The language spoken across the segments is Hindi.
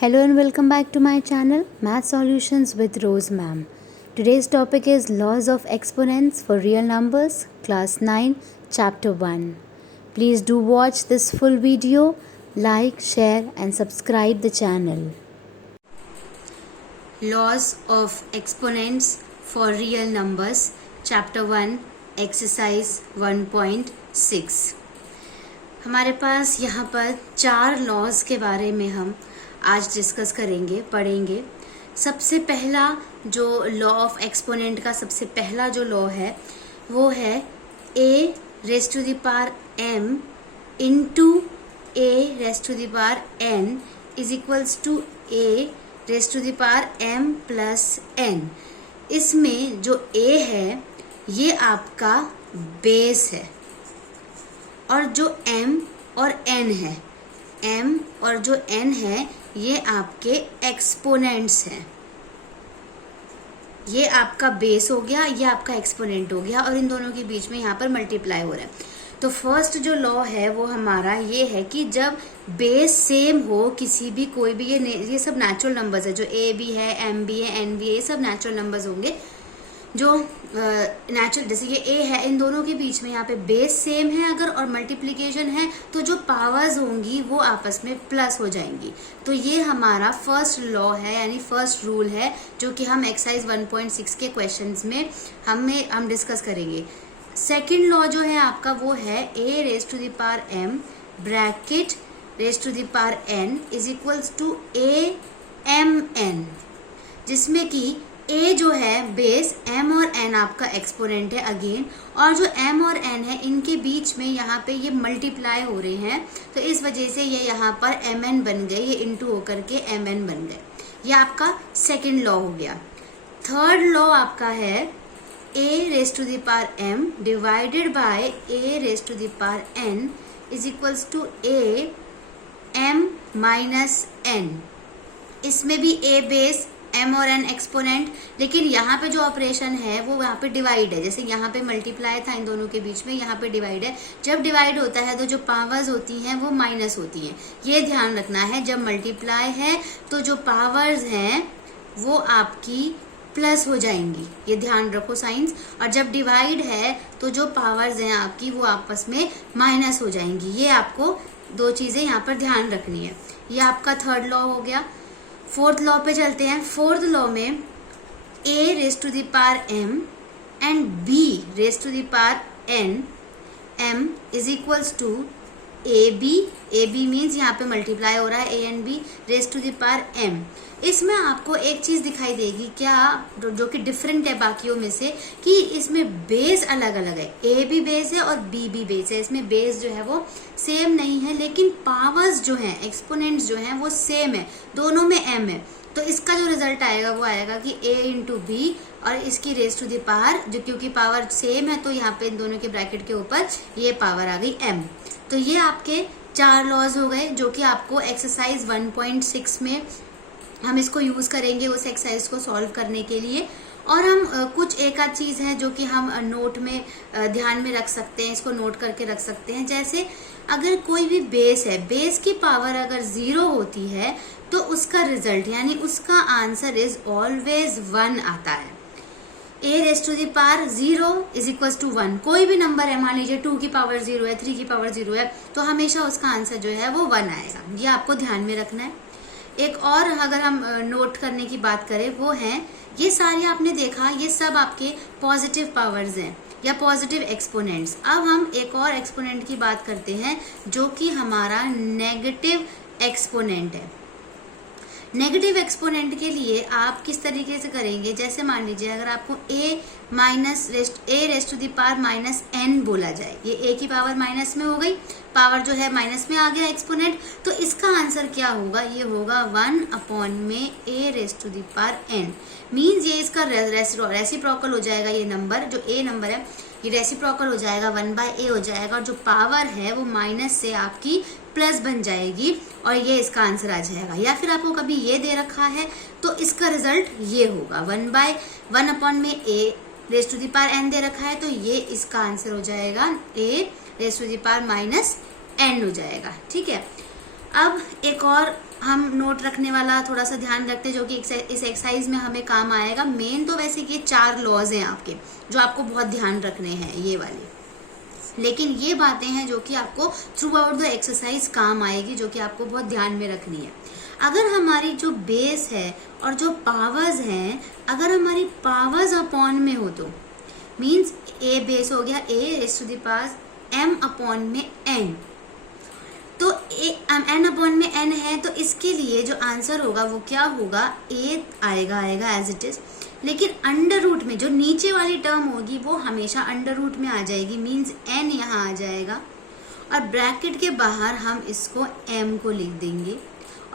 Hello and welcome back to my channel Math Solutions with Rose Ma'am. Today's topic is Laws of Exponents for Real Numbers, Class 9, Chapter 1. Please do watch this full video, like, share and subscribe the channel. Laws of Exponents for Real Numbers, Chapter 1, Exercise 1.6. हमारे पास यहाँ पर 4 लॉज के बारे में हम आज डिस्कस करेंगे, पढ़ेंगे। सबसे पहला जो लॉ ऑफ एक्सपोनेंट का सबसे पहला जो लॉ है वो है a raise to the power m into a raise to the power n is equals to a raise to the power m plus n। इसमें जो a है ये आपका बेस है और जो m और n है, m और जो n है ये आपके एक्सपोनेंट्स हैं। ये आपका बेस हो गया, ये आपका एक्सपोनेंट हो गया और इन दोनों के बीच में यहाँ पर मल्टीप्लाई हो रहा है। तो फर्स्ट जो लॉ है वो हमारा ये है कि जब बेस सेम हो किसी भी कोई भी, ये सब नेचुरल नंबर्स है, जो a भी है, m भी है, n भी है, ये सब नेचुरल नंबर्स होंगे। जो नेचुरल जैसे ये a है, इन दोनों के बीच में यहाँ पे बेस सेम है अगर और मल्टीप्लिकेशन है तो जो पावर्स होंगी वो आपस में प्लस हो जाएंगी। तो ये हमारा फर्स्ट लॉ है, यानी फर्स्ट रूल है, जो कि हम एक्सरसाइज 1.6 के क्वेश्चंस में हम डिस्कस करेंगे। सेकंड लॉ जो है आपका वो है a raise to the power m bracket raise to the power n is equals to a m n, जिसमें कि a जो है बेस, m और n आपका एक्सपोनेंट है अगेन, और जो m और n है इनके बीच में यहाँ पे ये मल्टीप्लाई हो रहे हैं तो इस वजह से ये यहाँ पर mn बन गए, ये इंटू होकर के mn बन गए। ये आपका सेकंड लॉ हो गया। थर्ड लॉ आपका है a raise to the power m divided by a raise to the power n is equals to a m minus n। इसमें भी a बेस, m और n एक्सपोनेंट, लेकिन यहाँ पे जो ऑपरेशन है वो यहाँ पे डिवाइड है। जैसे यहाँ पे मल्टीप्लाई था इन दोनों के बीच में, यहाँ पे डिवाइड है। जब डिवाइड होता है तो जो पावर्स होती हैं वो माइनस होती हैं, ये ध्यान रखना है। जब मल्टीप्लाई है तो जो पावर्स हैं वो आपकी प्लस हो जाएंगी, ये ध्यान रखो साइंस। और जब डिवाइड है तो जो पावर्स हैं आपकी वो आपस में माइनस हो जाएंगी। ये आपको दो चीजें यहाँ पर ध्यान रखनी है। ये आपका थर्ड लॉ हो गया। फोर्थ लॉ पे चलते हैं। फोर्थ लॉ में a raise to the power m and b raise to the power n m is equals to ab means यहाँ पे मल्टीप्लाई हो रहा है a and b raise to the power m। इसमें आपको एक चीज दिखाई देगी क्या, जो कि डिफरेंट है बाकियों में से, कि इसमें बेस अलग अलग है। a भी बेस है और b भी बेस है। इसमें बेस जो है वो सेम नहीं है, लेकिन पावर्स जो हैं, एक्सपोनेंट्स जो हैं वो सेम है, दोनों में m है। तो इसका जो रिजल्ट आएगा वो आएगा कि a इंटू बी और इसकी रेज़ टू द पावर, जो क्योंकि पावर सेम है तो यहाँ पे इन दोनों के ब्रैकेट के ऊपर ये पावर आ गई m। तो ये आपके 4 लॉज हो गए जो कि आपको एक्सरसाइज 1.6 में हम इसको यूज़ करेंगे उस एक्सरसाइज को सॉल्व करने के लिए। और हम कुछ एक आध चीज़ है जो कि हम नोट में ध्यान में रख सकते हैं, इसको नोट करके रख सकते हैं। जैसे अगर कोई भी बेस है, बेस की पावर अगर 0 होती है तो उसका रिजल्ट यानी उसका आंसर इज ऑलवेज 1 आता है। a raise to the power 0 is equal to 1। कोई भी नंबर है, मान लीजिए 2 की पावर 0 है, 3 की पावर 0 है, तो हमेशा उसका आंसर जो है वो 1 आएगा। ये आपको ध्यान में रखना है। एक और अगर हम नोट करने की बात करें वो है, ये सारे आपने देखा ये सब आपके पॉजिटिव पावर्स हैं या पॉजिटिव एक्सपोनेंट्स। अब हम एक और एक्सपोनेंट की बात करते हैं जो कि हमारा नेगेटिव एक्सपोनेंट है। नेगेटिव एक्सपोनेंट के लिए आप किस तरीके से करेंगे, जैसे मान लीजिए अगर आपको a raise to the power minus n बोला जाए, ये a की पावर माइनस में हो गई, पावर जो है माइनस में आ गया एक्सपोनेंट, तो इसका आंसर क्या होगा, ये होगा 1 अपॉन में a raise to the power n। Means ये इसका रेसिप्रोकल हो जाएगा। ये नंबर जो a नंबर है ये रेसिप्रोकल हो जाएगा, 1/a हो जाएगा, और जो पावर है वो माइनस से आपकी प्लस बन जाएगी और ये इसका आंसर आ जाएगा। या फिर आपको कभी ये दे रखा है तो इसका रिजल्ट ये होगा, 1/1 अपॉन में a raise to the power n दे रखा है तो ये इसका आंसर हो जाएगा a raise to the power minus n हो जाएगा। ठीक है। अब एक और हम नोट रखने वाला थोड़ा सा ध्यान रखते हैं जो कि इस एक्सरसाइज में हमें काम आएगा। मेन तो वैसे कि 4 लॉज हैं आपके जो आपको बहुत ध्यान रखने हैं ये वाले, लेकिन ये बातें हैं जो कि आपको थ्रू आउट द एक्सरसाइज काम आएगी, जो कि आपको बहुत ध्यान में रखनी है। अगर हमारी जो बेस है और जो पावर्स हैं, अगर हमारी पावर्स अपॉन में हो तो मीन्स ए बेस हो गया a raise to the power m upon में n, तो n अपॉन में n है, तो इसके लिए जो आंसर होगा वो क्या होगा, a आएगा एज इट इज। लेकिन अंडर रूट में जो नीचे वाली टर्म होगी वो हमेशा अंडर रूट में आ जाएगी, मीन्स n यहाँ आ जाएगा और ब्रैकेट के बाहर हम इसको m को लिख देंगे।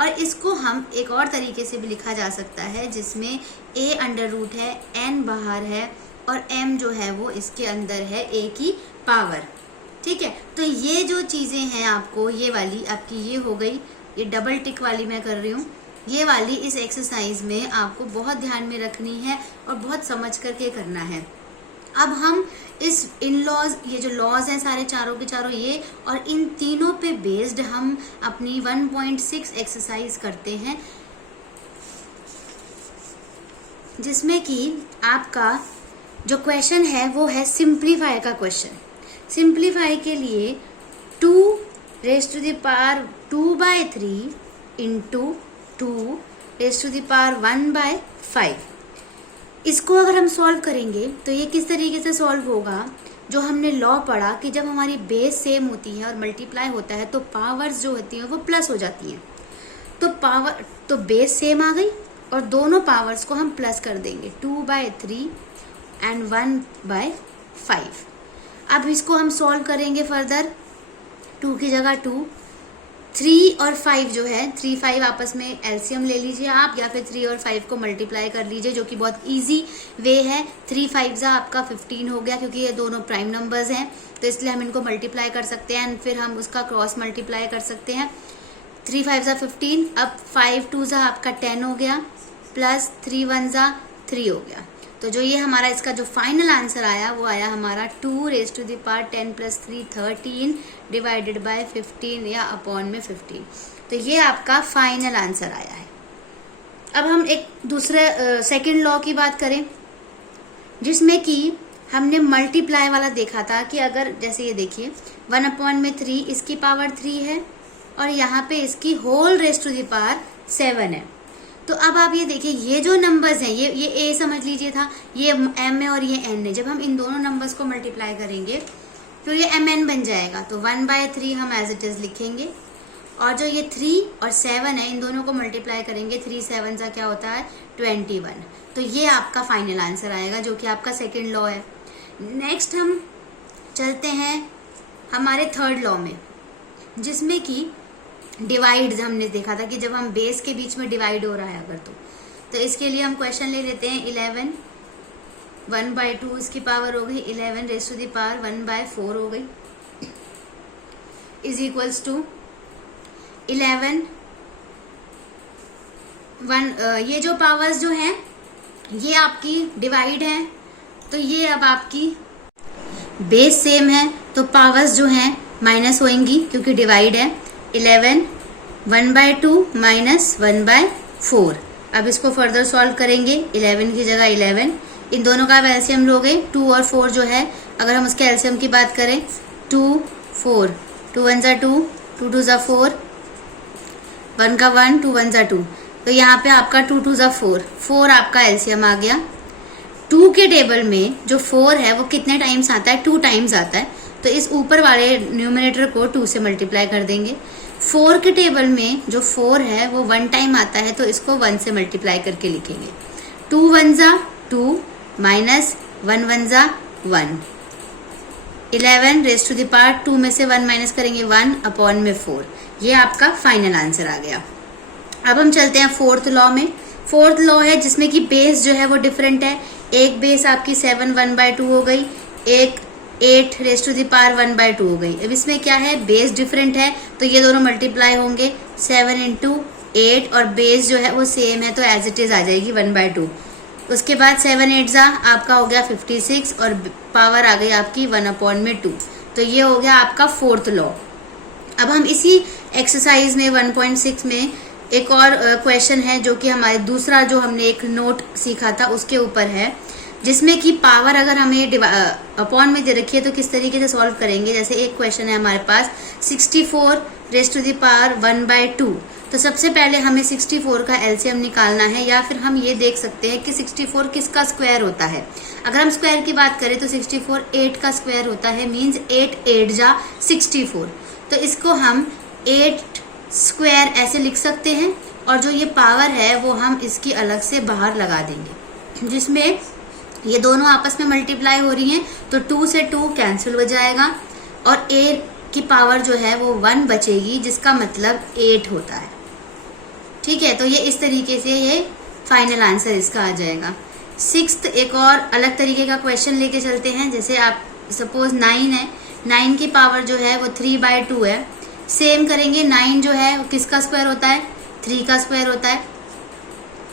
और इसको हम एक और तरीके से भी लिखा जा सकता है जिसमें a अंडर रूट है, n बाहर है और m जो है वो इसके अंदर है a की पावर। ठीक है, तो ये जो चीज़ें हैं आपको, ये वाली आपकी ये हो गई, ये डबल टिक वाली मैं कर रही हूँ, ये वाली इस एक्सरसाइज में आपको बहुत ध्यान में रखनी है और बहुत समझ करके करना है। अब हम इस इन लॉज, ये जो लॉज हैं सारे चारों के चारों ये, और इन तीनों पे बेस्ड हम अपनी 1.6 एक्सरसाइज करते हैं, जिसमें कि आपका जो क्वेश्चन है वो है सिंप्लीफाई का क्वेश्चन। सिंप्लीफाई के लिए 2 raise to the power 2/3 into 2 raise to the power 1/5। इसको अगर हम सॉल्व करेंगे तो ये किस तरीके से सॉल्व होगा, जो हमने लॉ पढ़ा कि जब हमारी बेस सेम होती है और मल्टीप्लाई होता है तो पावर्स जो होती हैं वो प्लस हो जाती हैं। तो बेस सेम आ गई और दोनों पावर्स को हम प्लस कर देंगे, 2/3 एंड 1/5। अब इसको हम सॉल्व करेंगे फर्दर, 2 की जगह 2, 3 और 5 जो है 3, 5 आपस में एलसीएम ले लीजिए आप, या फिर 3 और 5 को मल्टीप्लाई कर लीजिए, जो कि बहुत इजी वे है। 3 5 आपका 15 हो गया, क्योंकि ये दोनों प्राइम नंबर्स हैं तो इसलिए हम इनको मल्टीप्लाई कर सकते हैं एंड फिर हम उसका क्रॉस मल्टीप्लाई कर सकते हैं। 3 5 15, अब 5 2 आपका 10 हो गया, प्लस 3 1 3 हो गया। तो जो ये हमारा इसका जो फाइनल आंसर आया वो आया हमारा 2 raise to the power 10 + 3 13 divided by 15 या अपॉन में 15। तो ये आपका फाइनल आंसर आया है। अब हम एक दूसरे सेकंड लॉ की बात करें, जिसमें कि हमने मल्टीप्लाई वाला देखा था कि अगर जैसे ये देखिए 1/3 इसकी पावर 3 है और यहाँ पे इसकी whole raise to the power 7 है। तो अब आप ये देखिए, ये जो नंबर्स हैं ये a समझ लीजिए था, ये m है और ये n है। जब हम इन दोनों नंबर्स को मल्टीप्लाई करेंगे तो ये mn बन जाएगा, तो 1/3 हम एज इट इज लिखेंगे। और जो ये 3 और 7 है, इन दोनों को मल्टीप्लाई करेंगे, 3 7 का क्या होता है 21। तो ये आपका फाइनल आंसर आएगा, जो कि आपका सेकेंड लॉ है। नेक्स्ट हम चलते हैं हमारे थर्ड लॉ में, जिसमें कि डिवाइड हमने देखा था कि जब हम बेस के बीच में डिवाइड हो रहा है अगर तो इसके लिए हम क्वेश्चन ले लेते हैं 11 1/2 इसकी पावर हो गई 11 रेज़ टू द पावर 1/4 हो गई, इज इक्वल्स टू 11 ये जो पावर्स जो हैं ये आपकी डिवाइड हैं, तो ये अब आपकी बेस सेम है तो पावर्स जो हैं माइनस होंगी क्योंकि डिवाइड है। 11 1/2 माइनस 1/4। अब इसको फर्दर सॉल्व करेंगे, 11 की जगह 11, इन दोनों का अब एलसीएम लोगे 2 और 4 जो है, अगर हम उसके एलसीएम की बात करें 2 4, 2 1 2, 2 2 4, 1 का 1, 2 1 2, तो यहाँ पे आपका 2 2 4, 4 आपका एलसीएम आ गया। 2 के टेबल में जो 4 है वो कितने टाइम्स आता है, 2 टाइम्स आता है, तो इस ऊपर वाले न्यूमरेटर को 2 से मल्टीप्लाई कर देंगे। 4 के टेबल में जो 4 है वो 1 टाइम आता है, तो इसको 1 से मल्टीप्लाई करके लिखेंगे। 2 1 2 minus 1 1 1, 11 raise to the power 2 में से 1 माइनस करेंगे 1 अपॉन में 4। ये आपका फाइनल आंसर आ गया। अब हम चलते हैं फोर्थ लॉ में। फोर्थ लॉ है जिसमें कि बेस जो है वो डिफरेंट है। एक बेस आपकी 7 1/2 हो गई, एक 8 रेज़ टू द पावर 1/2 हो गई। अब इसमें क्या है, बेस डिफरेंट है तो ये दोनों मल्टीप्लाई होंगे, 7 × 8 और बेस जो है वो सेम है तो एज इट इज आ जाएगी 1/2। उसके बाद 7 8 आपका हो गया 56 और पावर आ गई आपकी 1/2। तो ये हो गया आपका फोर्थ लॉ। अब हम इसी एक्सरसाइज में 1.6 में एक और क्वेश्चन है जो कि हमारे दूसरा जो हमने एक नोट सीखा था उसके ऊपर है, जिसमें कि पावर अगर हमें अपॉन में दे रखी है तो किस तरीके से सॉल्व करेंगे। जैसे एक क्वेश्चन है हमारे पास 64 रेज़ टू द पावर 1/2। तो सबसे पहले हमें 64 का एलसीएम निकालना है, या फिर हम ये देख सकते हैं कि 64 किसका स्क्वायर होता है। अगर हम स्क्वायर की बात करें तो 64 8 का स्क्वायर होता है, मीन्स 8 8 जा 64। तो इसको हम 8 स्क्वायर ऐसे लिख सकते हैं, और जो ये पावर है वो हम इसकी अलग से बाहर लगा देंगे, जिसमें ये दोनों आपस में मल्टीप्लाई हो रही हैं। तो 2 से 2 कैंसिल हो जाएगा और 8 की पावर जो है वो 1 बचेगी, जिसका मतलब 8 होता है। ठीक है, तो ये इस तरीके से ये फाइनल आंसर इसका आ जाएगा। 6th एक और अलग तरीके का क्वेश्चन लेके चलते हैं। जैसे आप सपोज 9 है, 9 की पावर जो है वो 3/2 है। सेम करेंगे, 9 जो है वो किसका स्क्वायर होता है, 3 का स्क्वायर होता है।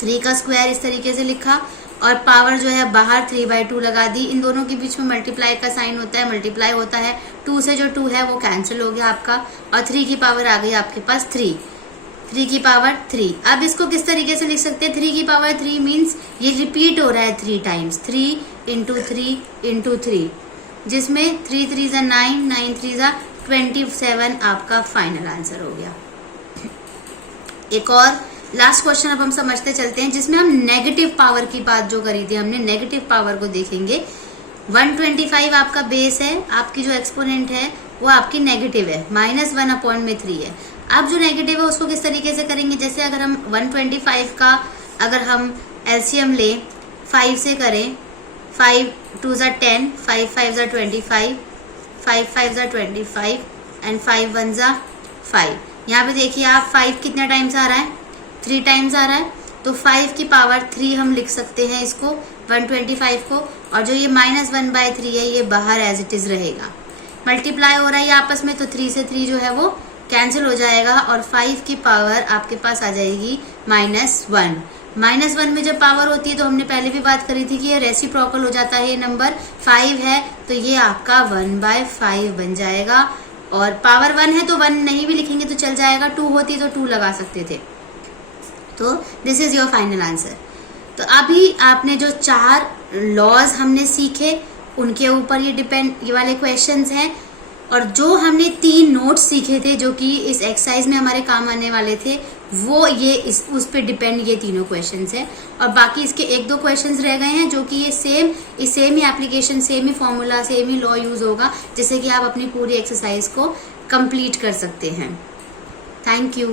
3 का स्क्वायर इस तरीके से लिखा और पावर जो है बाहर 3/2 लगा दी। इन दोनों के बीच में मल्टीप्लाई का साइन होता है, मल्टीप्लाई होता है। 2 से जो 2 है वो कैंसिल हो गया आपका, और 3 की पावर आ गई आपके पास 3 की पावर 3। अब इसको किस तरीके से लिख सकते हैं, 3 की पावर 3 मीन्स ये रिपीट हो रहा है 3 टाइम्स, 3 × 3 × 3, जिसमें 3 3 = 9, 9 3 = 27 आपका फाइनल आंसर हो गया। एक और लास्ट क्वेश्चन अब हम समझते चलते हैं, जिसमें हम नेगेटिव पावर की बात जो करी थी, हमने नेगेटिव पावर को देखेंगे। 125 आपका बेस है, आपकी जो एक्सपोनेंट है वो आपकी नेगेटिव है, -1/3 है। अब जो नेगेटिव है उसको किस तरीके से करेंगे, जैसे अगर हम 125 का अगर हम एलसीएम लें 5 से करें, 5 2 = 10, 5 5 = 25, 5 5 = 25 एंड 5 1 = 5। यहाँ पे देखिए आप 5 कितने टाइम्स आ रहा है, 3 टाइम्स आ रहा है। तो 5 की पावर 3 हम लिख सकते हैं इसको 125 को, और जो ये -1/3 है ये बाहर एज इट इज रहेगा। मल्टीप्लाई हो रहा है आपस में, तो 3 से 3 जो है वो कैंसिल हो जाएगा, और 5 की पावर आपके पास आ जाएगी -1। -1 में जब पावर होती है तो हमने पहले भी बात करी थी कि ये रेसिप्रोकल हो जाता है। ये नंबर 5 है तो ये आपका 1/5 बन जाएगा, और पावर 1 है तो 1 नहीं भी लिखेंगे तो चल जाएगा, 2 होती तो 2 लगा सकते थे। तो this is your final answer. तो अभी आपने जो 4 लॉज हमने सीखे उनके ऊपर ये वाले क्वेश्चंस हैं, और जो हमने 3 नोट्स सीखे थे जो कि इस एक्सरसाइज में हमारे काम आने वाले थे, वो ये उस पे डिपेंड ये तीनों क्वेश्चंस हैं। और बाकी इसके 1-2 क्वेश्चंस रह गए हैं जो कि ये सेम ही एप्लीकेशन, सेम ही फॉर्मूला, सेम ही लॉ यूज होगा, जिससे कि आप अपनी पूरी एक्सरसाइज को कंप्लीट कर सकते हैं। Thank you.